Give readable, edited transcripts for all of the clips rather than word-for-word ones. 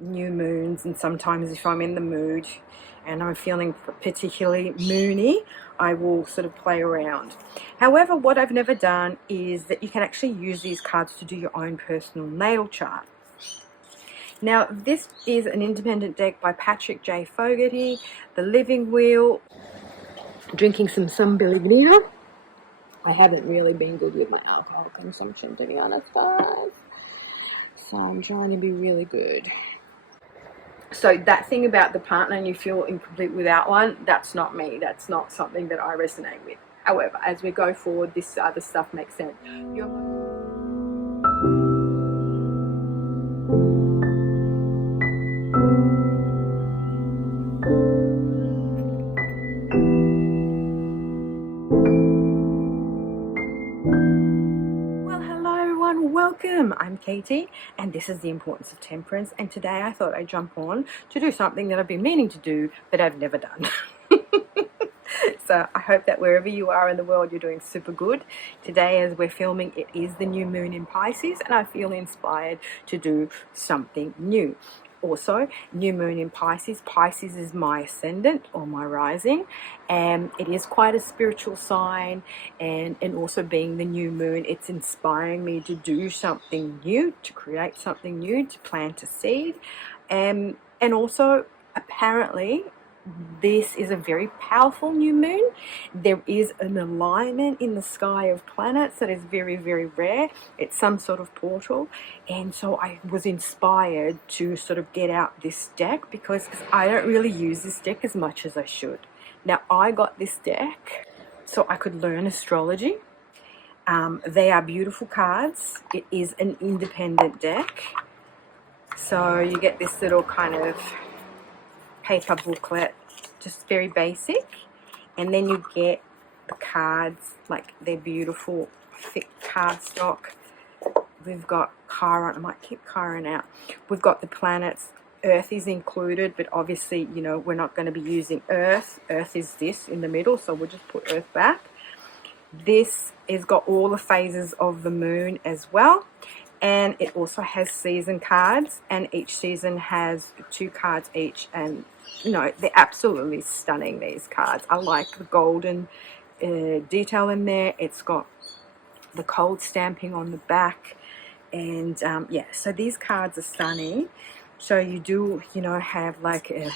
new moons, and sometimes if I'm in the mood and I'm feeling particularly moony, I will sort of play around. However, what I've never done is that you can actually use these cards to do your own personal natal chart. Now, this is an independent deck by Patrick J. Fogarty, The Living Wheel. Drinking some sunbilly vinegar. I haven't really been good with my alcohol consumption, to be honest, guys. So I'm trying to be really good. So that thing about the partner and you feel incomplete without one, that's not me. That's not something that I resonate with. However, as we go forward, this other stuff makes sense. Welcome, I'm Katie and this is The Importance of Temperance, and today I thought I'd jump on to do something that I've been meaning to do but I've never done. So I hope that wherever you are in the world you're doing super good. Today as we're filming, it is the new moon in Pisces and I feel inspired to do something new. Also, new moon in Pisces. Pisces is my ascendant or my rising, and it is quite a spiritual sign, and also being the new moon, it's inspiring me to do something new, to create something new, to plant a seed, and also apparently this is a very powerful new moon. There is an alignment in the sky of planets that is very, very rare. It's some sort of portal, and so I was inspired to sort of get out this deck because I don't really use this deck as much as I should. Now, I got this deck so I could learn astrology. They are beautiful cards. It is an independent deck, so you get this little kind of paper booklet, just very basic, and then you get the cards, like they're beautiful thick cardstock. We've got Chiron. I might keep Chiron out. We've got the planets. Earth is included, but obviously, you know, we're not going to be using Earth. Earth is this in the middle, so we'll just put Earth back. This has got all the phases of the moon as well, and it also has season cards, and each season has 2 cards each, and you know, they're absolutely stunning, these cards. I like the golden detail in there. It's got the cold stamping on the back, and yeah, so these cards are stunning. So you do, you know, have like a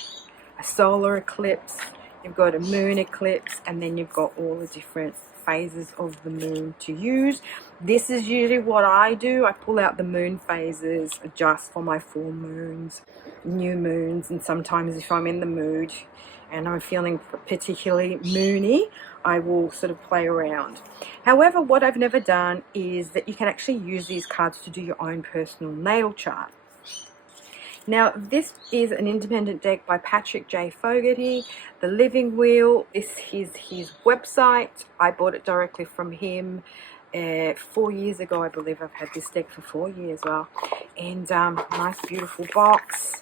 solar eclipse, you've got a moon eclipse, and then you've got all the different phases of the moon to use. This is usually what I do. I pull out the moon phases just for my full moons, new moons, and sometimes if I'm in the mood and I'm feeling particularly moony, I will sort of play around. However, what I've never done is that you can actually use these cards to do your own personal natal chart. Now, this is an independent deck by Patrick J. Fogarty, The Living Wheel. This is his website. I bought it directly from him 4 years ago, I believe. I've had this deck for 4 years, well. And nice, beautiful box.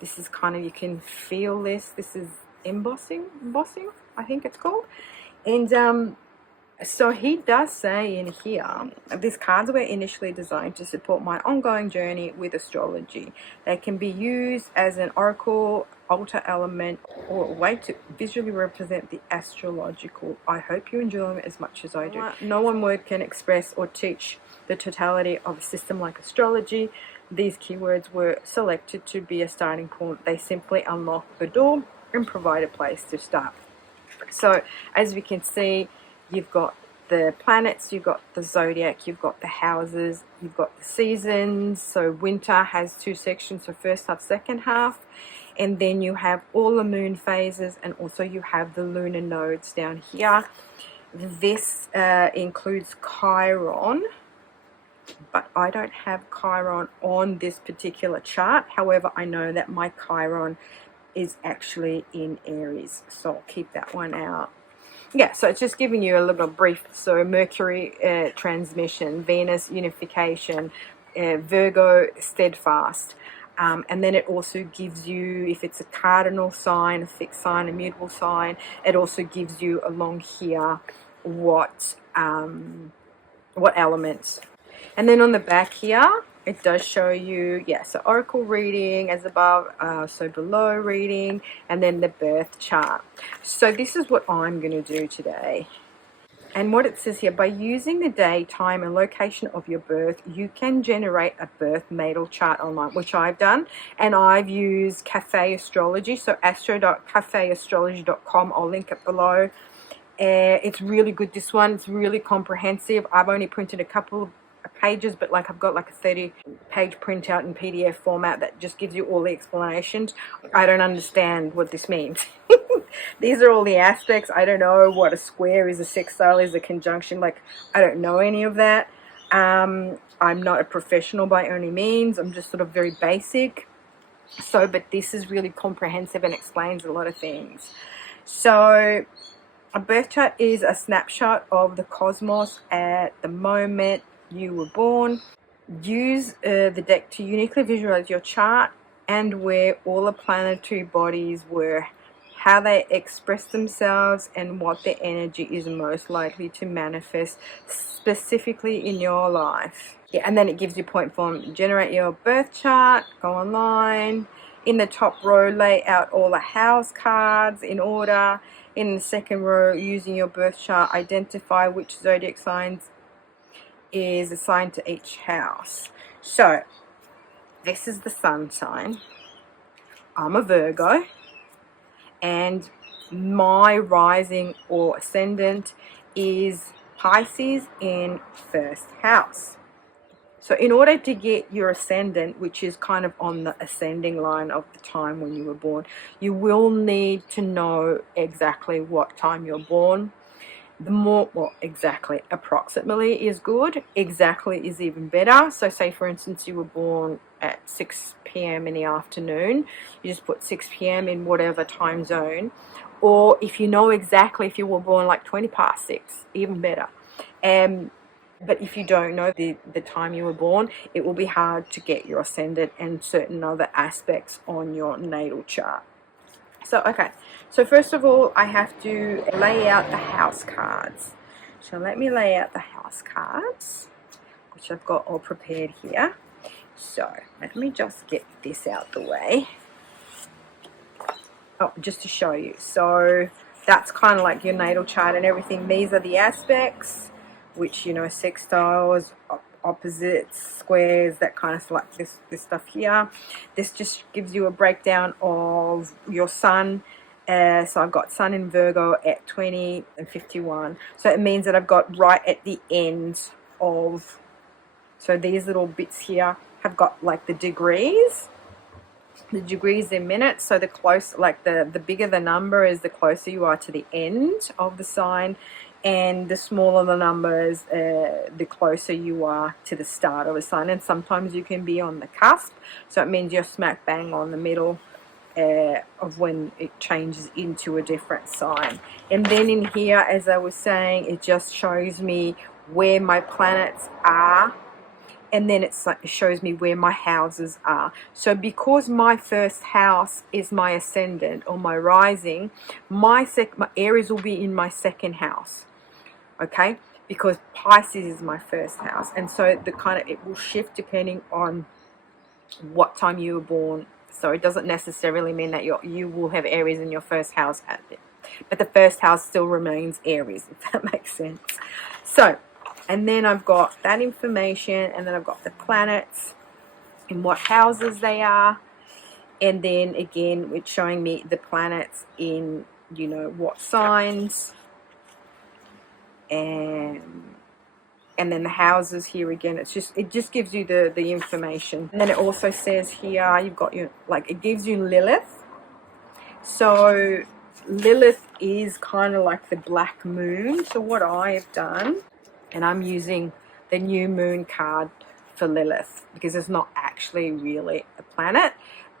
This is kind of, you can feel this. This is embossing, I think it's called. And so he does say in here, these cards were initially designed to support my ongoing journey with astrology. They can be used as an oracle, altar element, or a way to visually represent the astrological. I hope you enjoy them as much as I do. No one word can express or teach the totality of a system like astrology. These keywords were selected to be a starting point. They simply unlock the door and provide a place to start. So as we can see, you've got the planets, you've got the zodiac, you've got the houses, you've got the seasons. So winter has 2 sections, so first half, second half. And then you have all the moon phases, and also you have the lunar nodes down here. This includes Chiron, but I don't have Chiron on this particular chart. However, I know that my Chiron is actually in Aries, so I'll keep that one out. Yeah, so it's just giving you a little brief. So Mercury transmission, Venus unification, Virgo steadfast. And then it also gives you, if it's a cardinal sign, a fixed sign, a mutable sign, it also gives you along here what elements. And then on the back here, it does show you, yeah, so oracle reading as above, so below reading, and then the birth chart. So this is what I'm going to do today. And what it says here, by using the day, time, and location of your birth, you can generate a birth natal chart online, which I've done. And I've used Cafe Astrology, so astro.cafeastrology.com. I'll link it below. It's really good, this one. It's really comprehensive. I've only printed a couple of pages, but like I've got like a 30-page printout in PDF format that just gives you all the explanations. I don't understand what this means. These are all the aspects. I don't know what a square is, a sextile is, a conjunction. Like, I don't know any of that. I'm not a professional by any means. I'm just sort of very basic. So, but this is really comprehensive and explains a lot of things. So a birth chart is a snapshot of the cosmos at the moment you were born. Use the deck to uniquely visualize your chart and where all the planetary bodies were, how they express themselves, and what their energy is most likely to manifest specifically in your life. Yeah, and then it gives you point form. Generate your birth chart, go online. In the top row, lay out all the house cards in order. In the second row, using your birth chart, identify which zodiac signs is assigned to each house. So this is the sun sign. I'm a Virgo, and my rising or ascendant is Pisces in first house. So in order to get your ascendant, which is kind of on the ascending line of the time when you were born, you will need to know exactly what time you're born. The more, well, exactly, approximately is good. Exactly is even better. So say, for instance, you were born at 6 p.m. in the afternoon. You just put 6 p.m. in whatever time zone. Or if you know exactly, if you were born like 20 past 6, even better. But if you don't know the time you were born, it will be hard to get your ascendant and certain other aspects on your natal chart. So, okay. So first of all, I have to lay out the house cards. So let me lay out the house cards, which I've got all prepared here. So let me just get this out the way. Oh, just to show you. So that's kind of like your natal chart and everything. These are the aspects, which, you know, sextiles, opposites, squares, that kind of like this stuff here. This just gives you a breakdown of your sun. So I've got sun in Virgo at 20 and 51. So it means that I've got right at the end of, so these little bits here have got like the degrees in minutes. So the close, like the bigger the number is, the closer you are to the end of the sign. And the smaller the numbers, the closer you are to the start of a sign. And sometimes you can be on the cusp. So it means you're smack bang on the middle of when it changes into a different sign. And then in here, as I was saying, it just shows me where my planets are. And then it shows me where my houses are. So because my first house is my ascendant or my rising, my Aries will be in my second house. Okay, because Pisces is my first house, and so it will shift depending on what time you were born. So it doesn't necessarily mean that you will have Aries in your first house at it, but the first house still remains Aries, if that makes sense. So, and then I've got that information, and then I've got the planets in what houses they are, and then again it's showing me the planets in, you know, what signs. And then the houses here again, it just gives you the information. And then it also says here, you've got your, like, it gives you Lilith. So Lilith is kind of like the black moon. So what I have done, and I'm using the new moon card for Lilith, because it's not actually really a planet,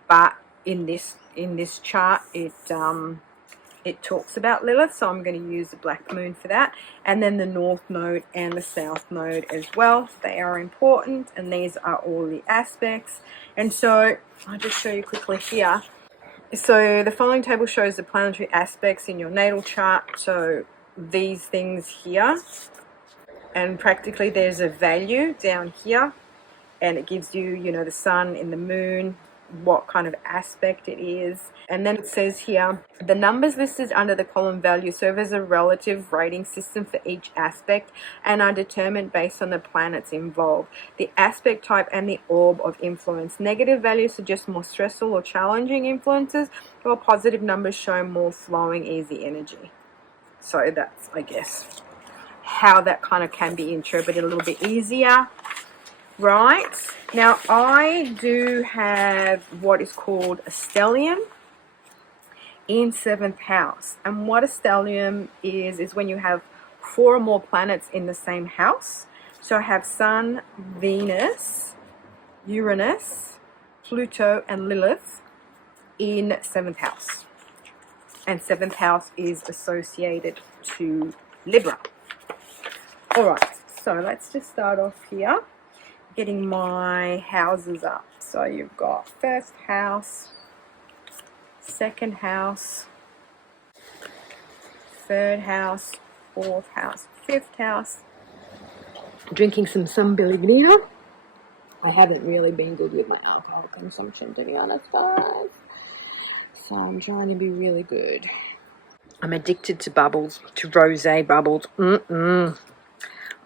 but in this chart it talks about Lilith, so I'm going to use the black moon for that. And then the north node and the south node as well. They are important, and these are all the aspects. And so I'll just show you quickly here. So the following table shows the planetary aspects in your natal chart. So these things here, and practically there's a value down here and it gives you, you know, the sun and the moon, what kind of aspect it is. And then it says here, the numbers listed under the column value serve as a relative rating system for each aspect and are determined based on the planets involved, the aspect type, and the orb of influence. Negative values suggest more stressful or challenging influences, while positive numbers show more flowing, easy energy. So that's, I guess, how that kind of can be interpreted a little bit easier. Right, now I do have what is called a stellium in 7th house. And what a stellium is when you have 4 or more planets in the same house. So I have Sun, Venus, Uranus, Pluto, and Lilith in 7th house. And 7th house is associated to Libra. Alright, so let's just start off here. Getting my houses up. So you've got 1st house, 2nd house, 3rd house, 4th house, 5th house. Drinking some Sun Pellegrino. I haven't really been good with my alcohol consumption, to be honest, guys. So I'm trying to be really good. I'm addicted to bubbles, to rosé bubbles.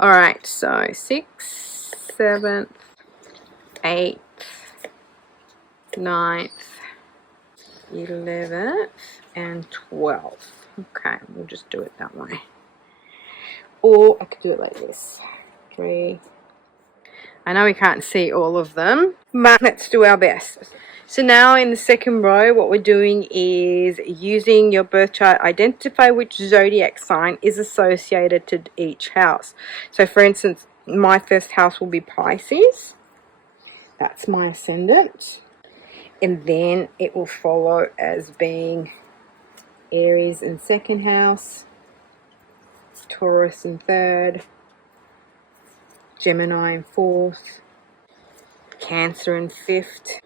Alright, so 6th, 7th, 8th, 9th, 11th, and 12th. Okay, we'll just do it that way. Or I could do it like this. 3. I know we can't see all of them, but let's do our best. So now in the 2nd row, what we're doing is using your birth chart, identify which zodiac sign is associated to each house. So for instance, my 1st house will be Pisces. That's my ascendant. And then it will follow as being Aries in 2nd house, Taurus in 3rd, Gemini in 4th, Cancer in 5th,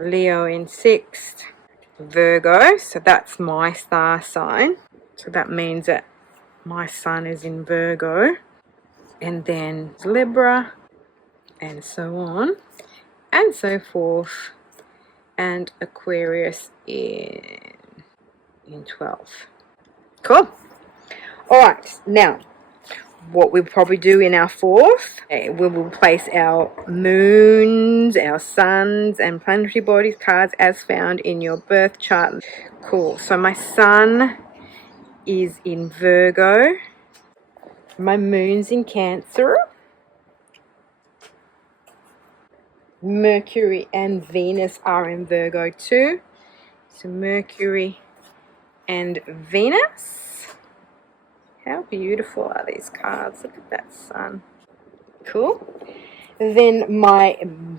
Leo in 6th, Virgo. So that's my star sign. So that means that my sun is in Virgo. And then Libra, and so on, and so forth, and Aquarius in 12th. Cool. Alright, now what we'll probably do in our 4th, we will place our moons, our suns, and planetary bodies cards as found in your birth chart. Cool. So my sun is in Virgo. My moon's in Cancer. Mercury and Venus are in Virgo too. So Mercury and Venus. How beautiful are these cards? Look at that sun. Cool. Then my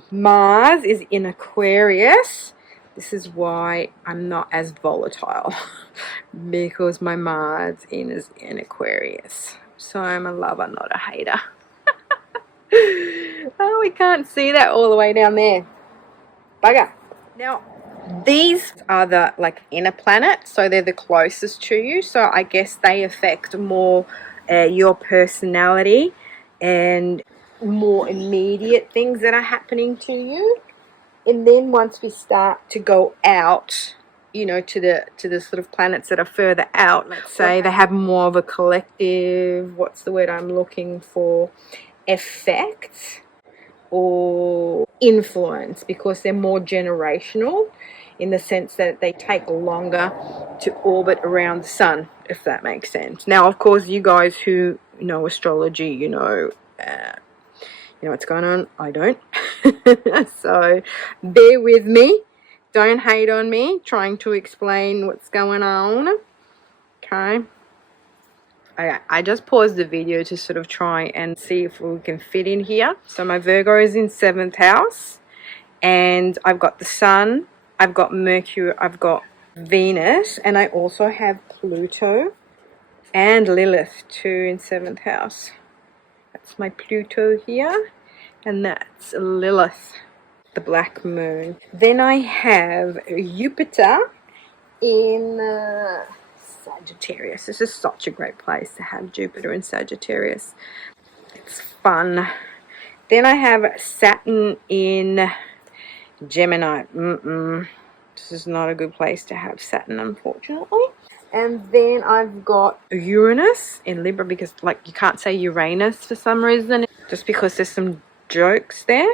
Mars is in Aquarius. This is why I'm not as volatile, because my Mars is in Aquarius. So I'm a lover, not a hater. Oh, we can't see that all the way down there. Bugger. Now, these are the inner planets, so they're the closest to you. So I guess they affect more your personality and more immediate things that are happening to you. And then once we start to go out, you know, to the sort of planets that are further out, let's say they have more of a collective, what's the word I'm looking for, effect or influence, because they're more generational in the sense that they take longer to orbit around the sun, if that makes sense. Now, of course, you guys who know astrology, you know what's going on. I don't. So bear with me. Don't hate on me trying to explain what's going on. Okay. I just paused the video to sort of try and see if we can fit in here. So my Virgo is in 7th house, and I've got the sun, I've got Mercury, I've got Venus, and I also have Pluto and Lilith too in 7th house. That's my Pluto here, and that's Lilith, the black moon. Then I have Jupiter in Sagittarius. This is such a great place to have Jupiter in Sagittarius. It's fun Then I have Saturn in Gemini. This is not a good place to have Saturn, unfortunately. And then I've got Uranus in Libra, because like you can't say Uranus for some reason, just because there's some jokes there.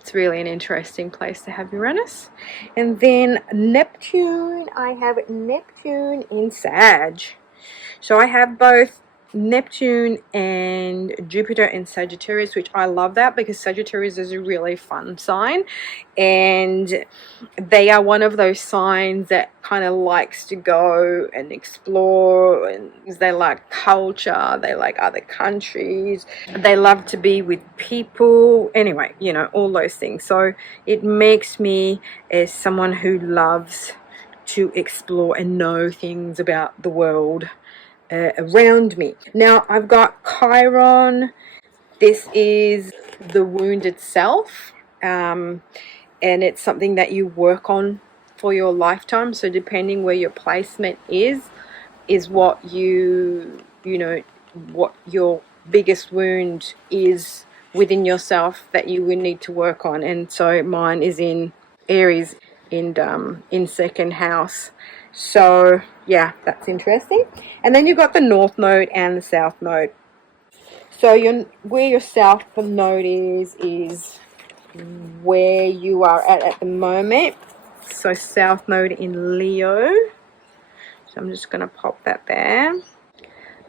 It's really an interesting place to have Uranus. And then Neptune, I have Neptune in Sag. So I have both Neptune and Jupiter in Sagittarius, which I love that because Sagittarius is a really fun sign, and they are one of those signs that kind of likes to go and explore, and they like culture, they like other countries, they love to be with people, anyway, you know, all those things. So it makes me as someone who loves to explore and know things about the world around me. Now I've got Chiron. This is the wound itself, and it's something that you work on for your lifetime. So depending where your placement is what you know, what your biggest wound is within yourself that you would need to work on. And so mine is in Aries, in second house. So yeah, that's interesting. And then you've got the North Node and the South Node. So where your South Node is where you are at the moment. So South Node in Leo. So I'm just going to pop that there.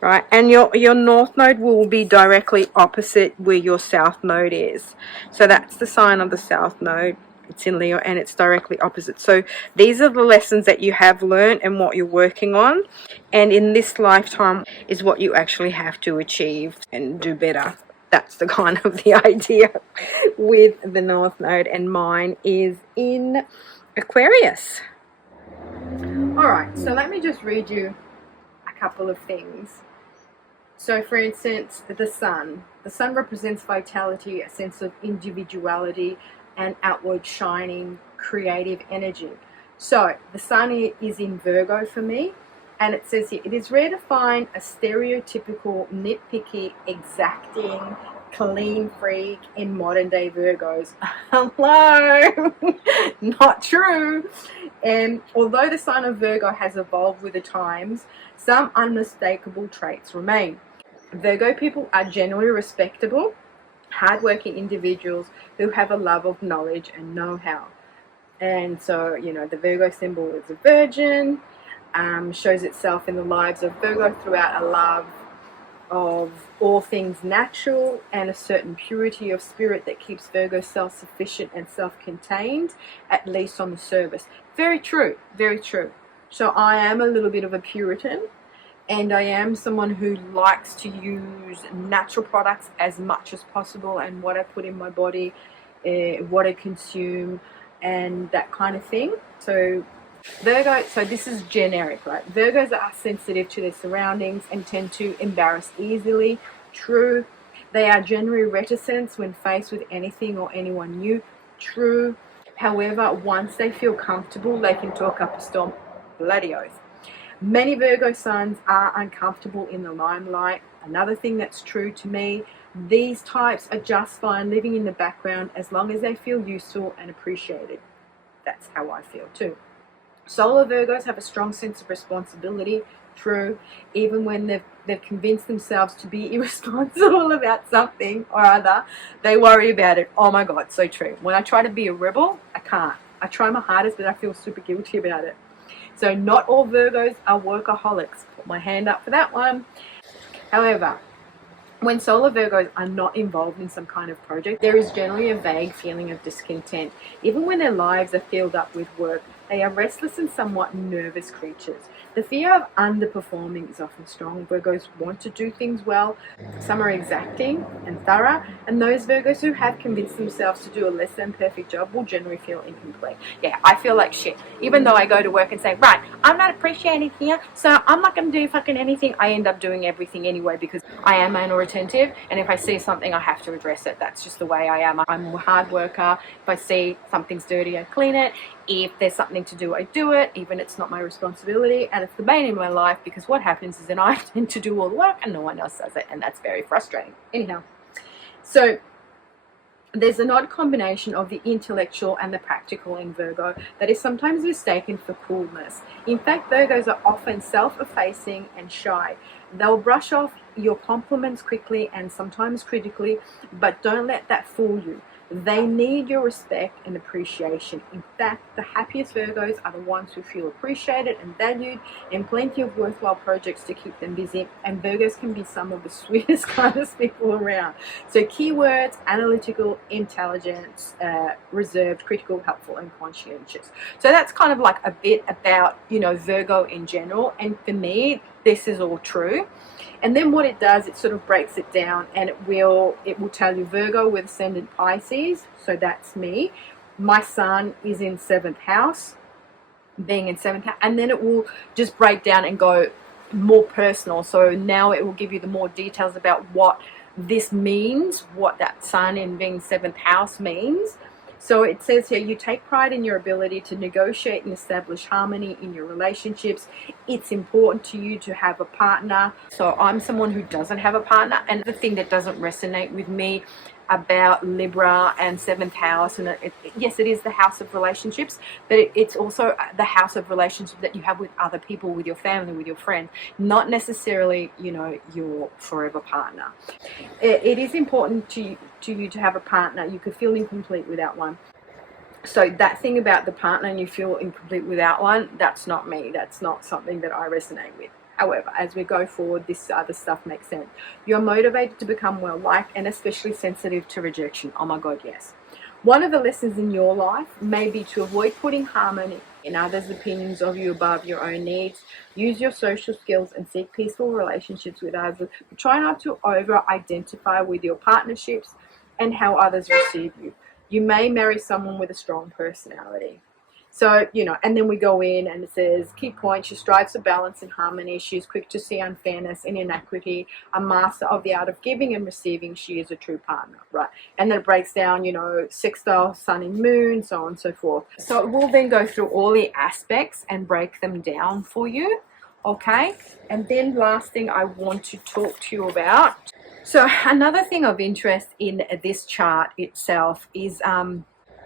Right, and your North Node will be directly opposite where your South Node is. So that's the sign of the South Node. It's in Leo and it's directly opposite. So these are the lessons that you have learned and what you're working on. And in this lifetime is what you actually have to achieve and do better. That's the kind of the idea with the North Node. And mine is in Aquarius. Alright, so let me just read you a couple of things. So for instance, the sun. The sun represents vitality, a sense of individuality, and outward shining creative energy. So the sun is in Virgo for me, and it says here, it is rare to find a stereotypical, nitpicky, exacting, clean freak in modern day Virgos. Hello! Not true. And although the sign of Virgo has evolved with the times, some unmistakable traits remain. Virgo people are generally respectable, hardworking individuals who have a love of knowledge and know-how. And so, you know, the Virgo symbol is a virgin, shows itself in the lives of Virgo throughout a love of all things natural and a certain purity of spirit that keeps Virgo self-sufficient and self-contained, at least on the surface. Very true, very true. So I am a little bit of a Puritan, and I am someone who likes to use natural products as much as possible, and what I put in my body, what I consume, and that kind of thing. So Virgo, so this is generic, right? Virgos are sensitive to their surroundings and tend to embarrass easily. True. They are generally reticent when faced with anything or anyone new. True. However, once they feel comfortable, they can talk up a storm. Bloody oath. Many Virgo signs are uncomfortable in the limelight. Another thing that's true to me, these types are just fine living in the background as long as they feel useful and appreciated. That's how I feel too. Solar Virgos have a strong sense of responsibility. True. Even when they've convinced themselves to be irresponsible about something or other, they worry about it. Oh my God, so true. When I try to be a rebel, I can't. I try my hardest, but I feel super guilty about it. So not all Virgos are workaholics. Put my hand up for that one. However, when solar Virgos are not involved in some kind of project, there is generally a vague feeling of discontent. Even when their lives are filled up with work, they are restless and somewhat nervous creatures. The fear of underperforming is often strong. Virgos want to do things well. Some are exacting and thorough, and those Virgos who have convinced themselves to do a less than perfect job will generally feel incomplete. Yeah, I feel like shit. Even though I go to work and say, right, I'm not appreciated here, so I'm not going to do fucking anything, I end up doing everything anyway because I am anal retentive, and if I see something, I have to address it. That's just the way I am. I'm a hard worker. If I see something's dirty, I clean it. If there's something to do, I do it, even if it's not my responsibility, and it's the bane in my life because what happens is then I tend to do all the work and no one else does it, and that's very frustrating. Anyhow, so There's an odd combination of the intellectual and the practical in Virgo that is sometimes mistaken for coolness. In fact, Virgos are often self-effacing and shy. They'll brush off your compliments quickly and sometimes critically, but don't let that fool you. They need your respect and appreciation. In fact, the happiest Virgos are the ones who feel appreciated and valued, and plenty of worthwhile projects to keep them busy. And Virgos can be some of the sweetest, kindest people around. So keywords: analytical, intelligent, reserved, critical, helpful, and conscientious. So that's kind of like a bit about, you know, Virgo in general. And for me, this is all true. And then what it does, it sort of breaks it down, and it will tell you Virgo with ascendant Pisces. So that's me. My sun is in 7th house, being in 7th house, and then it will just break down and go more personal. So now it will give you the more details about what this means, what that sun in being 7th house means. So it says here, you take pride in your ability to negotiate and establish harmony in your relationships. It's important to you to have a partner. So I'm someone who doesn't have a partner, and the thing that doesn't resonate with me about Libra and 7th house, and yes, it is the house of relationships, but it's also the house of relationships that you have with other people, with your family, with your friends, not necessarily, you know, your forever partner. It is important to you to have a partner. You could feel incomplete without one. So that thing about the partner and you feel incomplete without one, that's not me. That's not something that I resonate with. However, as we go forward, this other stuff makes sense. You're motivated to become well-liked and especially sensitive to rejection. Oh my God, yes. One of the lessons in your life may be to avoid putting harmony in others' opinions of you above your own needs. Use your social skills and seek peaceful relationships with others. Try not to over-identify with your partnerships and how others receive you. You may marry someone with a strong personality. So, you know, and then we go in and it says, key point, she strives for balance and harmony. She is quick to see unfairness and inequity, a master of the art of giving and receiving. She is a true partner, right? And then it breaks down, you know, sextile, sun and moon, so on and so forth. So it will then go through all the aspects and break them down for you, okay? And then last thing I want to talk to you about. So another thing of interest in this chart itself is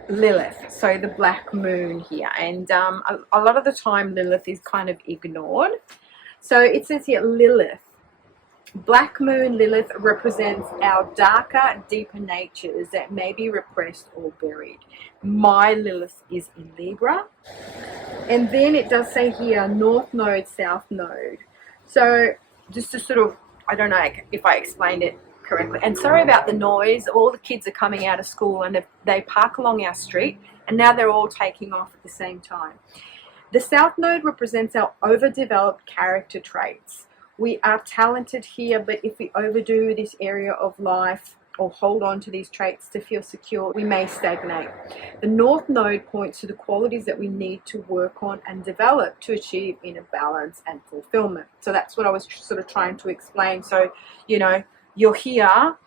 Lilith, so the black moon here, and a lot of the time Lilith is kind of ignored. So it says here, Lilith, black moon Lilith represents our darker, deeper natures that may be repressed or buried. My Lilith is in Libra, and then it does say here North Node, South Node. So just to sort of, I don't know if I explained it correctly, and sorry about the noise. All the kids are coming out of school and they park along our street, and now they're all taking off at the same time. The South Node represents our overdeveloped character traits. We are talented here, but if we overdo this area of life or hold on to these traits to feel secure, we may stagnate. The North Node points to the qualities that we need to work on and develop to achieve inner balance and fulfillment. So that's what I was sort of trying to explain. So, you know, you're here,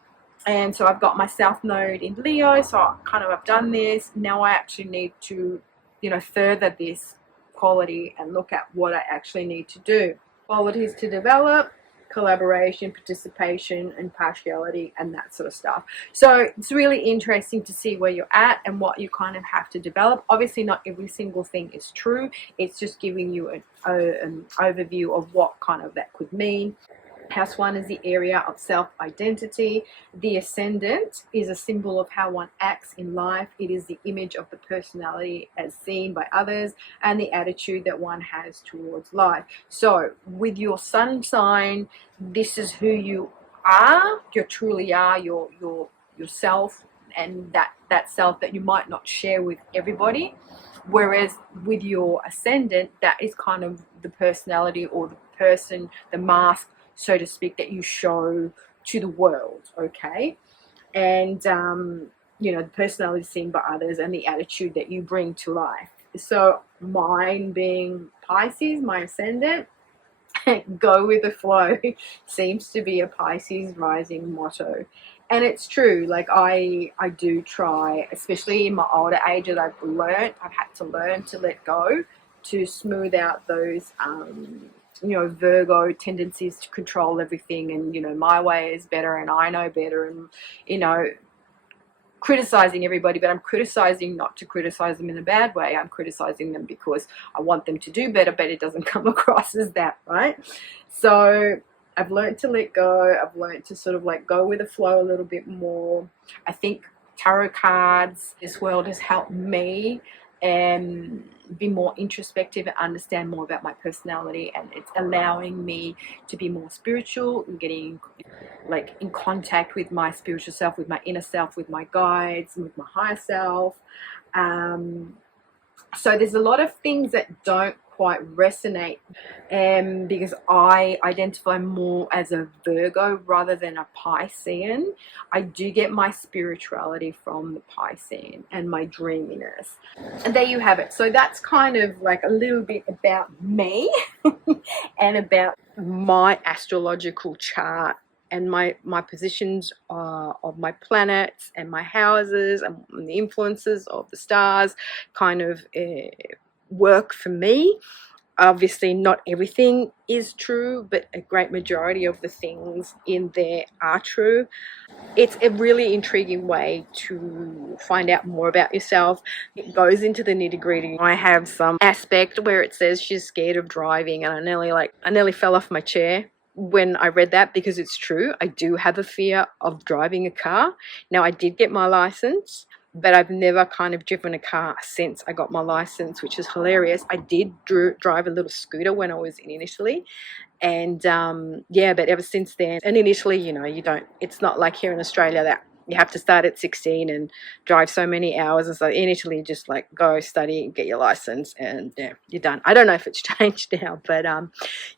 and so I've got my South Node in Leo, so I've done this. Now I actually need to, you know, further this quality and look at what I actually need to do. Qualities to develop: collaboration, participation, impartiality, and that sort of stuff. So it's really interesting to see where you're at and what you kind of have to develop. Obviously not every single thing is true. It's just giving you an overview of what kind of that could mean. House 1 is the area of self-identity. The ascendant is a symbol of how one acts in life. It is the image of the personality as seen by others and the attitude that one has towards life. So with your sun sign, this is who you are. You truly are yourself, and that self that you might not share with everybody. Whereas with your ascendant, that is kind of the personality or the person, the mask, so to speak, that you show to the world, okay? And, you know, the personality seen by others and the attitude that you bring to life. So mine being Pisces, my ascendant, go with the flow seems to be a Pisces rising motto. And it's true, like I do try, especially in my older age, that I've had to learn to let go, to smooth out those you know, Virgo tendencies to control everything, and, you know, my way is better and I know better, and, you know, criticizing everybody, but I'm criticizing not to criticize them in a bad way. I'm criticizing them because I want them to do better, but it doesn't come across as that, right? So I've learned to let go. I've learned to sort of like go with the flow a little bit more. I think tarot cards, this world has helped me be more introspective and understand more about my personality, and it's allowing me to be more spiritual and getting like in contact with my spiritual self, with my inner self, with my guides, and with my higher self. So there's a lot of things that don't quite resonate because I identify more as a Virgo rather than a Piscean. I do get my spirituality from the Piscean and my dreaminess. And there you have it. So that's kind of like a little bit about me and about my astrological chart and my positions of my planets and my houses and the influences of the stars kind of work for me. Obviously not everything is true, but a great majority of the things in there are true. It's a really intriguing way to find out more about yourself. It goes into the nitty-gritty. I have some aspect where it says she's scared of driving, and I nearly fell off my chair when I read that, because it's true. I do have a fear of driving a car. Now, I did get my license, but I've never kind of driven a car since I got my license, which is hilarious. I did drive a little scooter when I was in Italy, and yeah, but ever since then, and in Italy, you know, you don't, it's not like here in Australia that you have to start at 16 and drive so many hours. And so in Italy, just like go study and get your license, and yeah, you're done. I don't know if it's changed now, but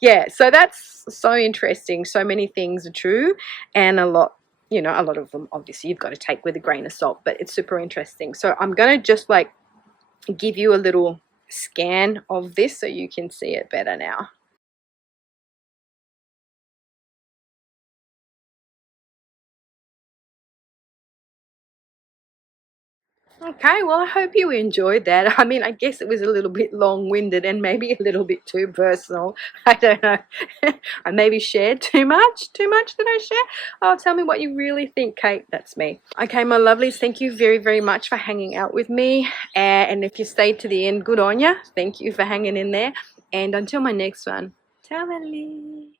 yeah, so that's so interesting. So many things are true, and a lot of them obviously you've got to take with a grain of salt, but it's super interesting. So I'm going to just like give you a little scan of this so you can see it better now. Okay, well, I hope you enjoyed that. I mean, I guess it was a little bit long-winded and maybe a little bit too personal. I don't know. I maybe shared too much. Too much did I share? Oh, tell me what you really think, Kate. That's me. Okay, my lovelies, thank you very, very much for hanging out with me. And if you stayed to the end, good on ya. Thank you for hanging in there. And until my next one, ciao, belly.